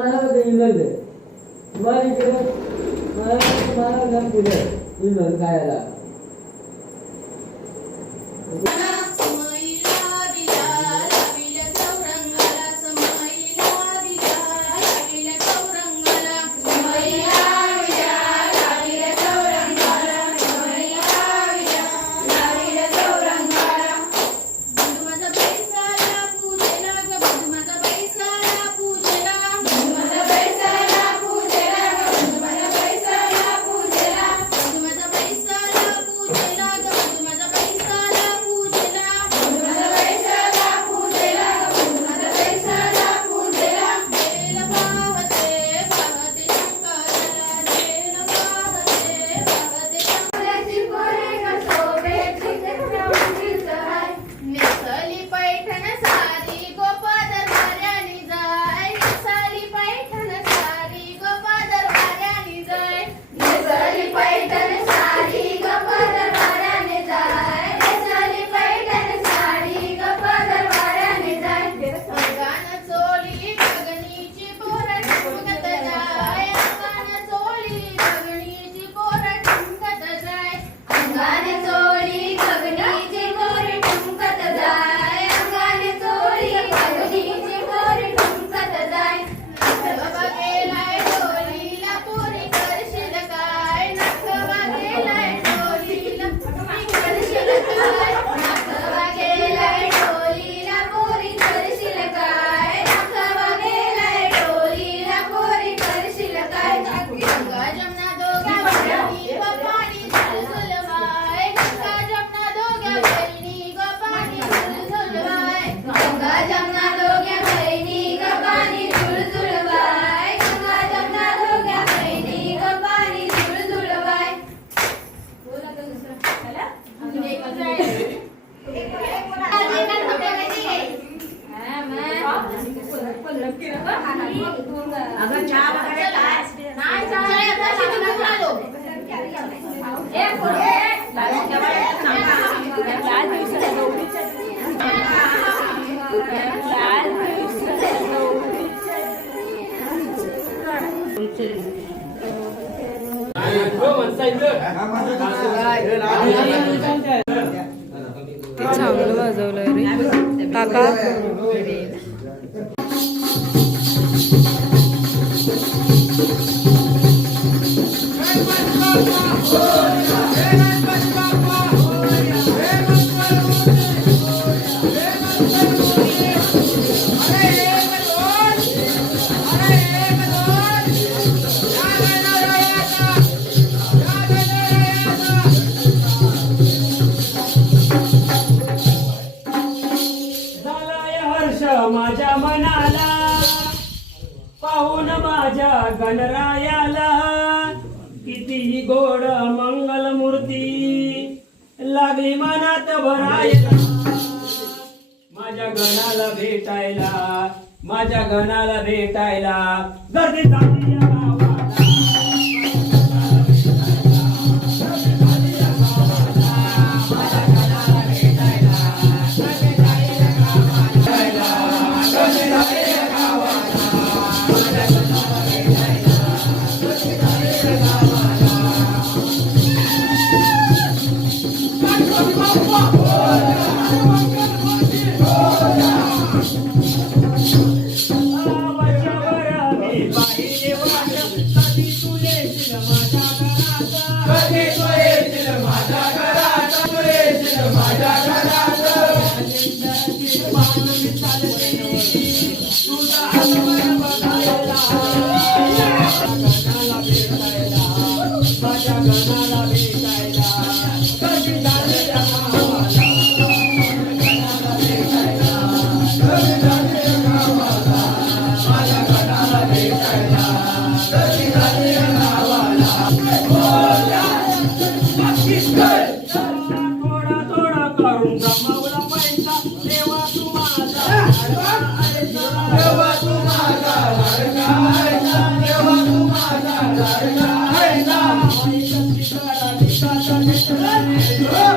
ಇಲ್ಲದೆ ಮಾಲಿಕರು ಮಾರಾಟ ಮಾಡ್ತಿದೆ ಇನ್ನೊಂದು ಕಾಯಲ್ಲ चांगलं वाजवलंय रे काका माझ्या मनाला पाहून माझ्या गणरायाला. कितीही गोड मंगल मूर्ती लागली मनात भरायला. माझ्या गणाला भेटायला माझ्या गणाला भेटायला गर्दी झाली Oh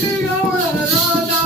Shri Gowda Radha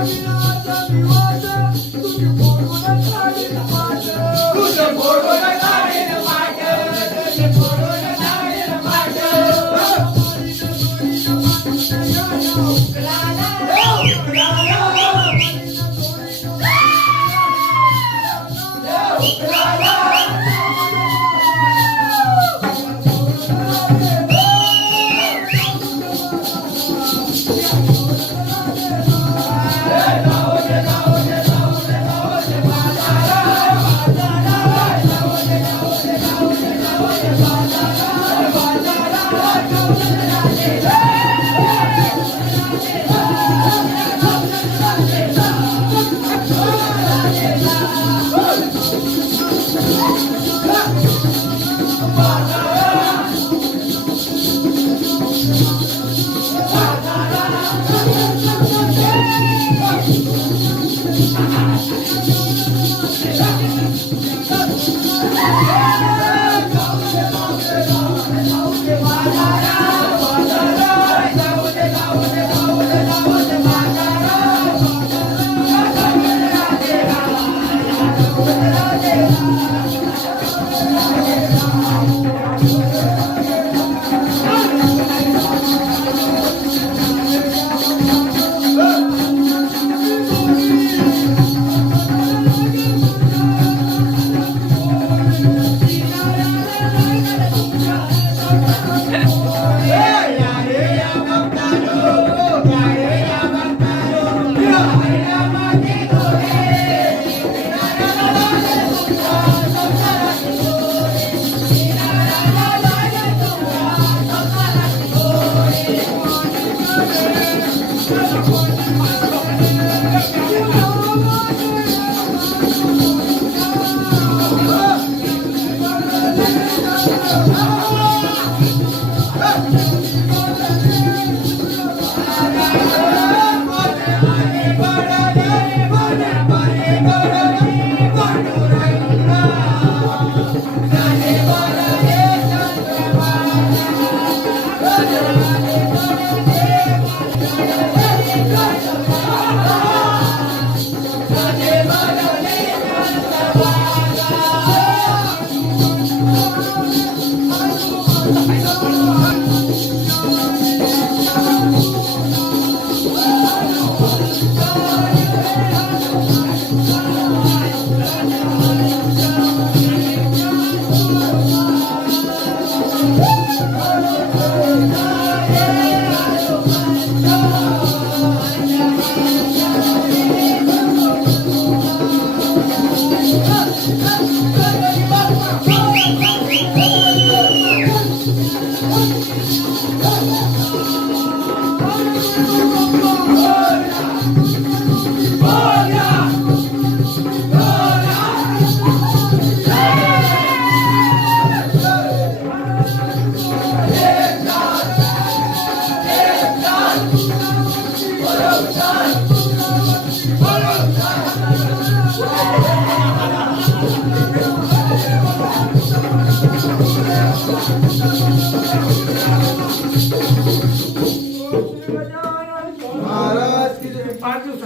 Krishna, Krishna. Как?